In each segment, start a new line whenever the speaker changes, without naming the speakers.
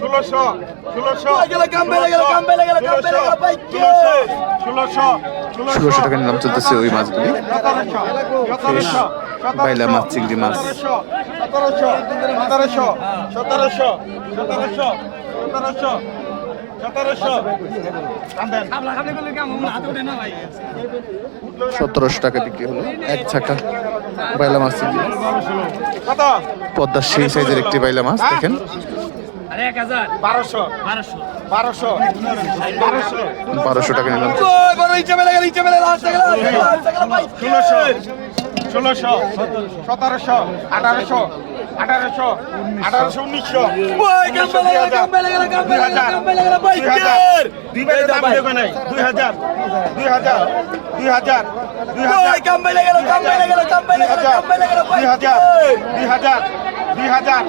ষোলোশো ষোলোশো ষোলোশো ষোলোশো
টাকা নিলাম চলতেছে ওই মাছগুলি।
সতেরোশো
বাইলা মাছ, চিংড়ি মাছ।
সতেরোশো সতেরোশো সতেরোশো সতেরোশো সতেরোশো
টাকা বিক্রি হলো এক ছাকা বাইলা মাছ পদ্মার সেই সাইজের একটি বাইলা মাছ দেখেন।
বারোশো
টাকা নিলাম
ষোলোশো সতেরোশো আঠারোশো আঠারোশো আঠারোশো উনিশশো দুই হাজার দুই হাজার দুই হাজার দুই হাজার দুই হাজার দুই হাজার দুই হাজার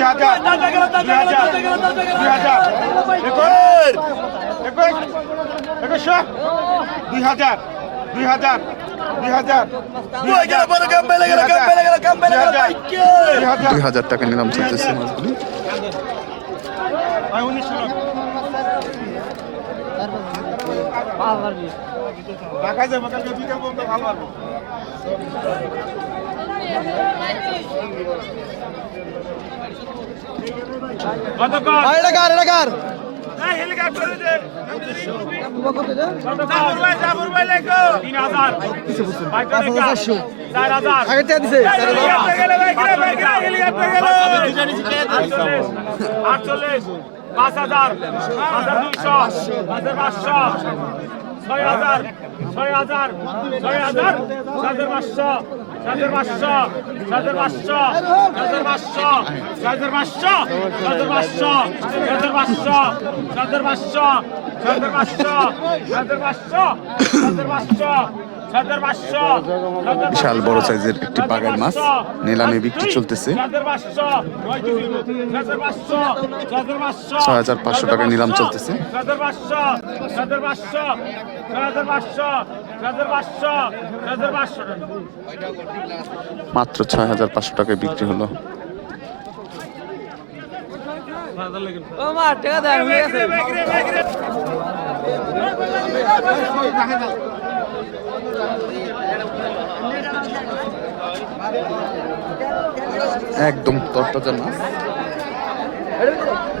দুই হাজার দুই হাজার দুই হাজার একুশ একুশ দুই হাজার দুই হাজার দুই হাজার
টাকা নিলাম চলতেছে মাছগুলি
ঢাকায় যাব কালকে বিকাল পর্যন্ত ভালো পারব আচ্ছা, আচ্ছা, আটচল্লিশ। পাঁচ হাজার। হাজার দুইশো। হাজার পাঁচশো। ছয় হাজার। ছয় হাজার। ছয় হাজার। হাজার পাঁচশো। সাতের পাঁচশো সাতের পাঁচশো সাতের পাঁচশো সাতের পাঁচশো সাতের পাঁচশো সাতের পাঁচশো সাতের পাঁচশো সাতের পাঁচশো সাতের পাঁচশো সাতের পাঁচশো
বিশাল বড় সাইজের একটি বাগার মাছ নিলামে বিক্রি চলতেছে।
ছয়
হাজার পাঁচশো টাকা নিলাম চলতেছে। মাত্র ছয় হাজার পাঁচশো টাকায় বিক্রি হলো। একদম তরতাজা মাছ।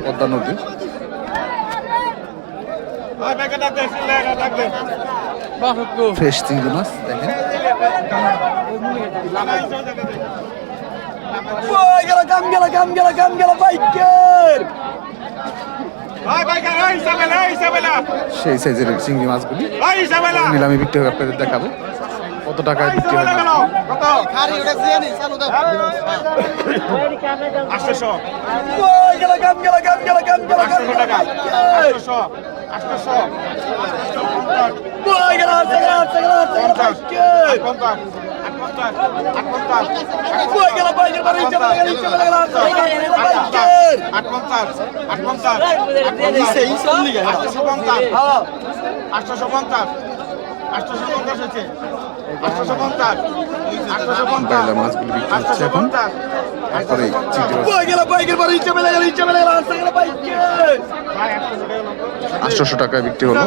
পদ্মা নদী। ফ্রেশ মাছ গেল কাম গেল কাম গেল কাম গেল, বাইকের। সেই সাইজের চিংড়ি মাছগুলি। নিলামে বিক্রি হবে আপনাদের দেখাবো। কত টাকায় বিক্রি হবে
পঞ্চাশ। আটশো আটশো আটশো আটশো পঞ্চাশ আটশোশো
টাকায় বিক্রি হলো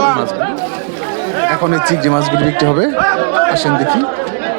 এখন এই চিংড়ি মাছগুলি বিক্রি হবে। আসেন দেখি।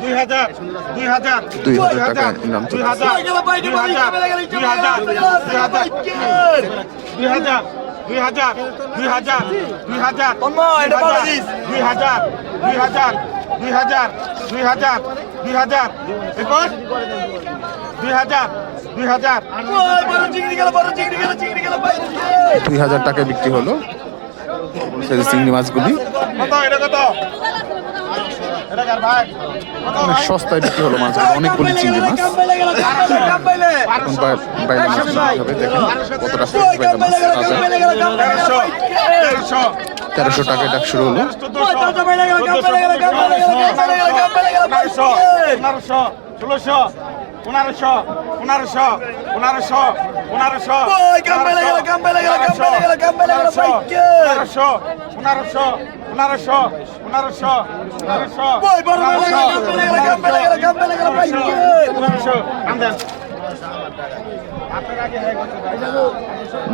দুই হাজার দুই হাজার
দুই হাজার টাকা ইনাম
দুই
চলছে
হাজার দুই হাজার দুই হাজার দুই হাজার দুই হাজার দুই হাজার দুই হাজার দুই হাজার দুই হাজার দুই হাজার দুই হাজার দুই হাজার দুই হাজার দুই হাজার একুশ দুই হাজার
টাকায় বিক্রি হলো। চিংড়ি মাছগুলি। অনেক সস্তায় বিক্রি হলো মাছ অনেকগুলি চিংড়ি মাছ। এখন বাইরে মাছ হবে দেখেন কতটা বাইরে মাছ
তেরোশো
টাকায় ডাক শুরু হলো।
ষোলোশো পনেরোশো পনেরোশো পনেরোশো পনেরোশো পনেরোশো পনেরোশো পনেরোশো পনেরোশো পনেরোশো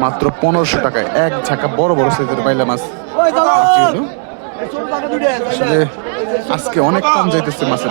মাত্র পনেরোশো টাকায় এক ঝাঁকা বড় বড় সাইজের বাইলা মাছ। আজকে অনেক কম যাইতেছে মাছের।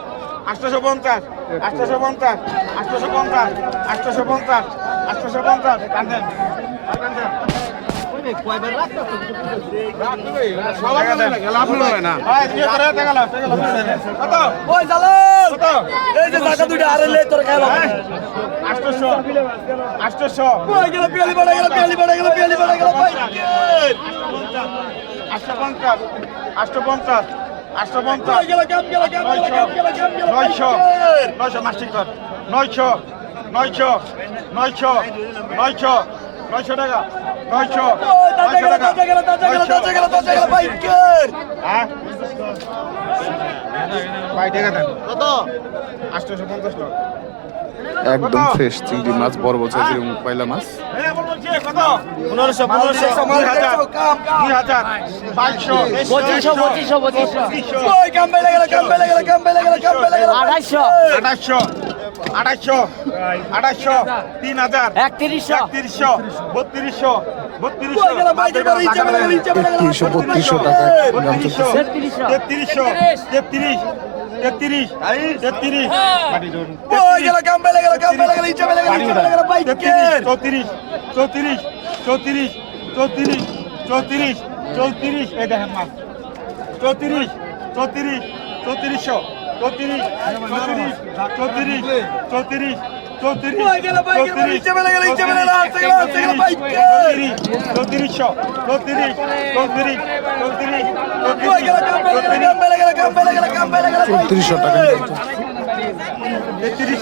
আটশোশো পঞ্চাশ আটশোশো পঞ্চাশ আটশোশো পঞ্চাশ আটশোশো পঞ্চাশ আটশোশো পঞ্চাশ কান্দেন কান্দেন লাভ হবে না কত? কত? আটশোশো। আটশো পঞ্চাশ আটশো পঞ্চাশ নয়শো নয়শো মাস্টিক কর। নয়শো নয়শো নয়শো নয়শো নয়শো টাকা নয়শো নয়শো টাকা হ্যাঁ? ভাই টাকা দেন। কত? আটশোশো পঞ্চাশ টাকা।
একদম ফ্রেশ চিংড়ি মাছ বড় বছর সাইজের এবং পাইলা মাছ।
আঠাশশো আঠাশশো তিন হাজার একত্রিশশো একত্রিশশো
বত্রিশশো তেত্রিশশো বত্রিশশো টাকা
তেত্রিশশো তেত্রিশ তেত্রিশ তেত্রিশ। হ্যাঁ।
গেল
কাম বেলে গেল
কাম বেলে গেল ইচ্ছা বেলে
গেল
ইচ্ছা বেলে গেল বাইক চৌত্রিশ চৌত্রিশ চৌত্রিশ চৌত্রিশ চৌত্রিশ চৌত্রিশ। এই চৌত্রিশ চৌত্রিশ চৌত্রিশ চৌত্রিশ চৌত্রিশশো চৌত্রিশ চৌত্রিশ চৌত্রিশ
চৌত্রিশশো টাকা
তেত্রিশ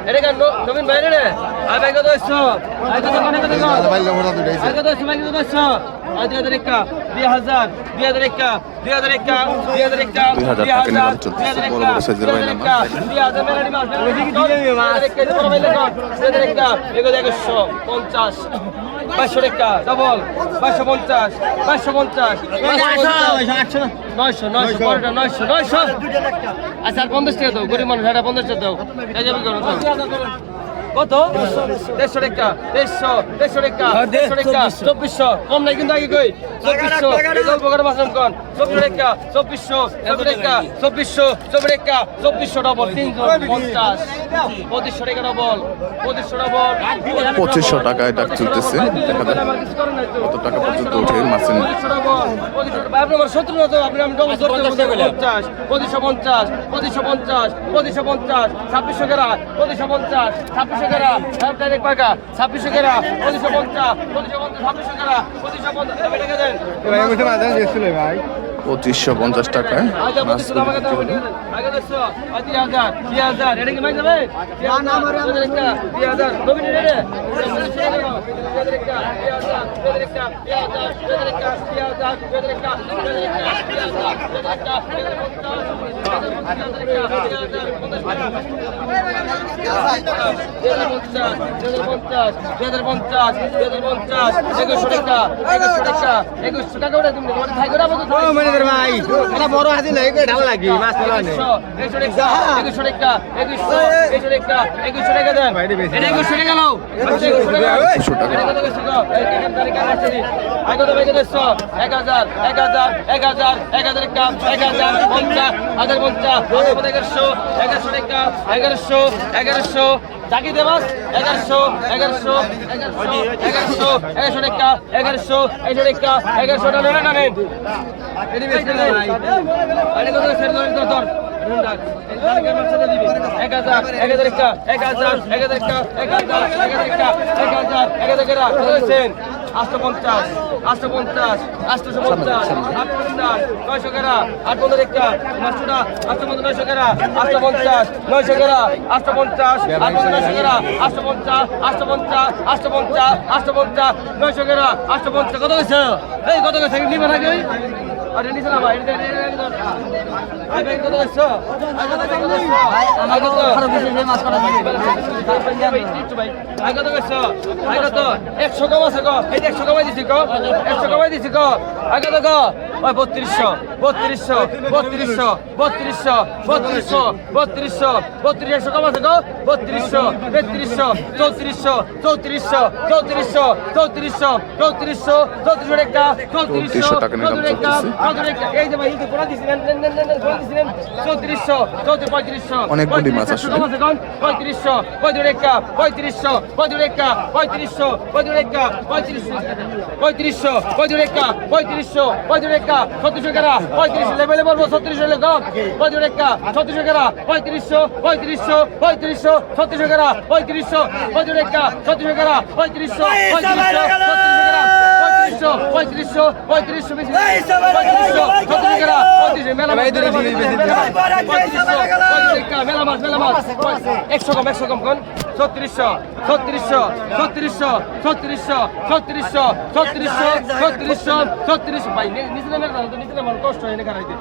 এটা কেন নবীন ভাই রে আয় ভাই কত আসছো আয় কত কত কত ভাই লবড়া দুটাইছে আয় কত আসছো ভাই কত আসছো আগে হাজার একা দুই হাজার দুই হাজার একা দুই হাজার একা দুই হাজার একা
দুই হাজার টাকা নিলাম চলতেছে বড় বড় সাইজের বাইলা মাছ
দুই হাজার মেলানি মাছ দুই হাজার একা বড় বাইলে কর দুই হাজার একা এগুলো একশো পঞ্চাশ বাইশশো টাকা ডবল বাইশশো পঞ্চাশ বাইশশো পঞ্চাশ নয়শো নয়শো নয়শো নয়শো আচ্ছা আর পঞ্চাশ টাকা দাও গরিব মানুষ এটা পঞ্চাশ টাকা দাও কত? দেড়শো টাকা দেড়শো দেড়শো টাকা দেড়শো টাকা চব্বিশশো। কম নাই কিন্তু আগে কই? চব্বিশশো। গল্প করে বাসন কন? চব্বিশ টাকা চব্বিশশো চব্বিশ টাকা চব্বিশশো চব্বিশ টাকা চব্বিশশো ডবল তিনশো পঞ্চাশ। পঁচিশশো টাকা ডবল পঁচিশশো ডবল
পঁচিশশো টাকায় ডাক চলতেছে। কত টাকা পর্যন্ত ওঠে মাছের
পঁচিশশো পঞ্চাশ পঁচিশশো পঞ্চাশ পঁচিশশো পঞ্চাশ ছাব্বিশশো গেরা পঁচিশশো পঞ্চাশ ছাব্বিশশো পাকা ছাব্বিশশো পঁচিশশো পঞ্চাশ পঁচিশশো পঞ্চাশ ছাব্বিশশো গেরা পঁচিশশো পঞ্চাশ টাকা দেন?
পঁচিশশো পঞ্চাশ টাকায়
পঞ্চাশ পঞ্চাশ একুশশো টাকা একুশশো টাকা একুশশো টাকা করে তুমি তোমার ভাই করে হাজিদের
ভাই। এটা বড় হাজির নাই কই ঢাল লাগি, মাছ তোলা নেই
2100 টাকা 2100 টাকা 2100 টাকা 2100 টাকা দেন এটা 2100 টাকা নাও
2100 টাকা
2100 টাকা এখান থেকে আসছে আগে তো বেজে 1000 1000 1000 1000 1000 টাকা 1000 50 হাজার 50 1100 1100 টাকা 1100 1100 জাকি দেবাস এগারোশো এগারোশো এগারোশো এগারোশো টেক্কা এগারোশো এগারোশো টেক্কা এগারোশো টাকা নেন এক হাজার এক হাজার একটা এক হাজার এক হাজার একটা এক হাজার এক হাজার একটা এক হাজার এক হাজার আটশো পঞ্চাশ আটশো পঞ্চাশ আটশো পঞ্চাশ আট পঞ্চাশ নয়শো কেরা আট পনেরো একটা নয়শোটা আটশো পঞ্চাশ নয়শো কেরা আটশো পঞ্চাশ নয়শো কেরা আটশো পঞ্চাশ আট পনেরো নয়শো কেরা আটশো পঞ্চাশ আটশো পঞ্চাশ আটশো পঞ্চাশ আটশো পঞ্চাশ নয়শো কেরা আটশো পঞ্চাশ কত গেছে এই কত গেছে নিবে নাকি? আরে নিচে না ভাই এটা আই ভাই কত গেছে আই কত গেছে আই কত আরও বেশি মাছ করা যাবে আই কত গেছে আই কত 100 কম আছে গো। এই 100 কমাই দিছি গো। একশো কমাই দিছি ক আগে তো ক ওই বত্রিশশো বত্রিশশো বত্রিশশো বত্রিশশো বত্রিশশো বত্রিশশো বত্রিশ একশো কমাছে ক বত্রিশশো তেত্রিশশো চৌত্রিশশো চৌত্রিশশো চৌত্রিশশো চৌত্রিশশো
চৌত্রিশশো চৌত্রিশশো একটা চৌত্রিশশো
এই যে ভাই এই যে কোনা দিছিলেন চৌত্রিশশো চৌত্রিশ পঁয়ত্রিশশো
অনেকগুলি মাছ আসলে।
পঁয়ত্রিশশো পঁয়ত্রিশ একটা পঁয়ত্রিশশো পঁয়ত্রিশশো। পঁয়ত্রিশশো পঁয়ত্রিশশো পঁয়ত্রিশ টাকা পঁয়ত্রিশশো পঁয়ত্রিশ টাকা ছত্রিশশো কেরা পঁয়ত্রিশ লেভেলে বলব ছত্রিশশো লেখক পঁয়ত্রিশ টাকা ছত্রিশশো কেরা পঁয়ত্রিশশো পঁয়ত্রিশশো পঁয়ত্রিশশো ছত্রিশশো কেরা পঁয়ত্রিশশো পঁয়ত্রিশ টাকা ছত্রিশশো কেরা পঁয়ত্রিশশো পঁয়ত্রিশশো পঁয়ত্রিশশো পঁয়ত্রিশশো পঁয়ত্রিশশো একশো কম একশো কম কোন? ছত্রিশশো ছত্রিশশো ছত্রিশশো ছত্রিশশো ছত্রিশশো ছত্রিশশো ছত্রিশশো ছত্রিশশো। ভাই নি- নিচে নামে রাখো তো, নিচে নামে কষ্ট হয় না কারাইতে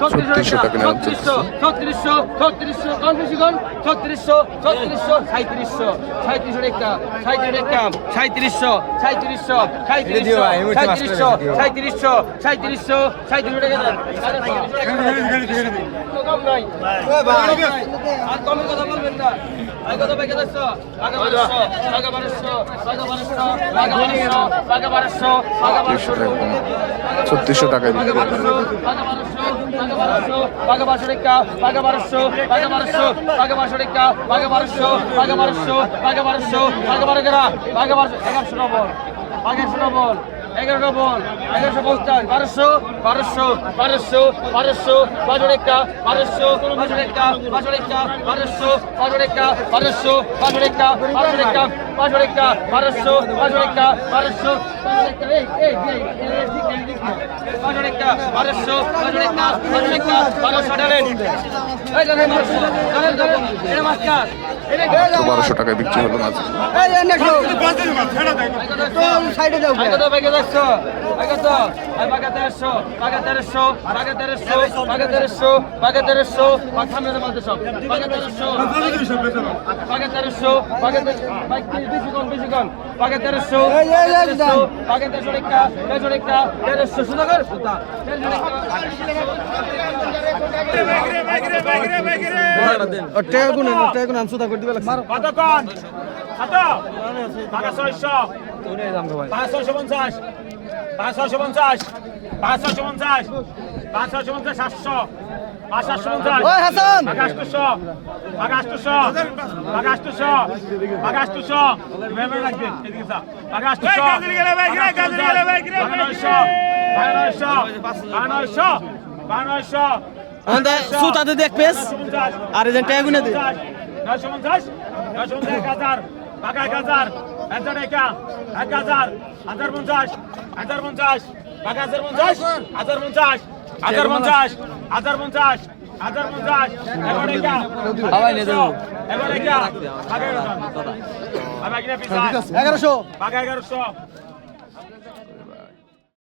ছত্রিশশো টাকা নেওয়া
ছত্রিশশো ছত্রিশশো ছত্রিশশো কম বেশি কম। ছত্রিশশো ছত্রিশশো সাঁত্রিশশো সাঁত্রিশশো রেখা সাঁত্রিশ রেখা সাঁত্রিশশো সাঁত্রিশশো সাঁত্রিশশো সাঁত্রিশশো সাঁত্রিশশো সাঁত্রিশশো সাঁত্রিশশো টাকা কম নাই আর কমের কথা বলবেন না।
ছত্রিশশো টাকায় এগারোশো নম্বর এগারোশো নম্বর
এগারোটা বল এগারোশো পঞ্চাশ বারোশো বারোশো বারোশো বারোশো বাজার একটা বারোশো বাজার একটা বাজার একটা বারোশো বাজার একটা বারোশো বাজার একটা বাজার একটা বাজার একটা বারোশো বাজার একটা বারোশো বারোশো
টাকায় বিক্রি হলো
না দেড়শো পাকা তো পাকা দেড়শো পাকা দেড়শো পাকা দেড়শো পাকা দেড়শো পাকা দেড়শো পাক সামনে মানতে সব। পাকা দেড়শো পাকা দেড়শো পাকা বেশিক্ষণ বেশিক্ষণ পাকা দেড়শো পাকা দেড়শো একটা দেড়শো একটা দেড়শো সুদা কর
সুদা ট্যাগুন ট্যাগুন আনসু তা করে দিবে লাগছে।
কতক্ষণ? কত টাকা ছয়শো। টাকা ছয়শো পঞ্চাশ। পাঁচশো পঞ্চাশ পাঁচশো পঞ্চাশ পাঁচশো পঞ্চাশ সাতশো পাঁচশো পঞ্চাশ
আকাশ দুশো
আকাশ দুশো আকাশ দুশো আকাশ দুশো। মেমে রাখবেন আকাশ দুশো নয়শো নয়শো নয়শো নয়শো
আমাদের সুতাতে দেখ পেস। আর এজেন্ট ট্যাগুনে দে।
নয়শো পঞ্চাশ নয়শো পঞ্চাশ এক হাজার এক হাজার হাজার একা এক হাজার হাজার পঞ্চাশ হাজার পঞ্চাশ
এক হাজার পঞ্চাশ হাজার পঞ্চাশ হাজার পঞ্চাশ হাজার পঞ্চাশ হাজার পঞ্চাশ এবার একা এবার একা এগারোশো। এগারোশো।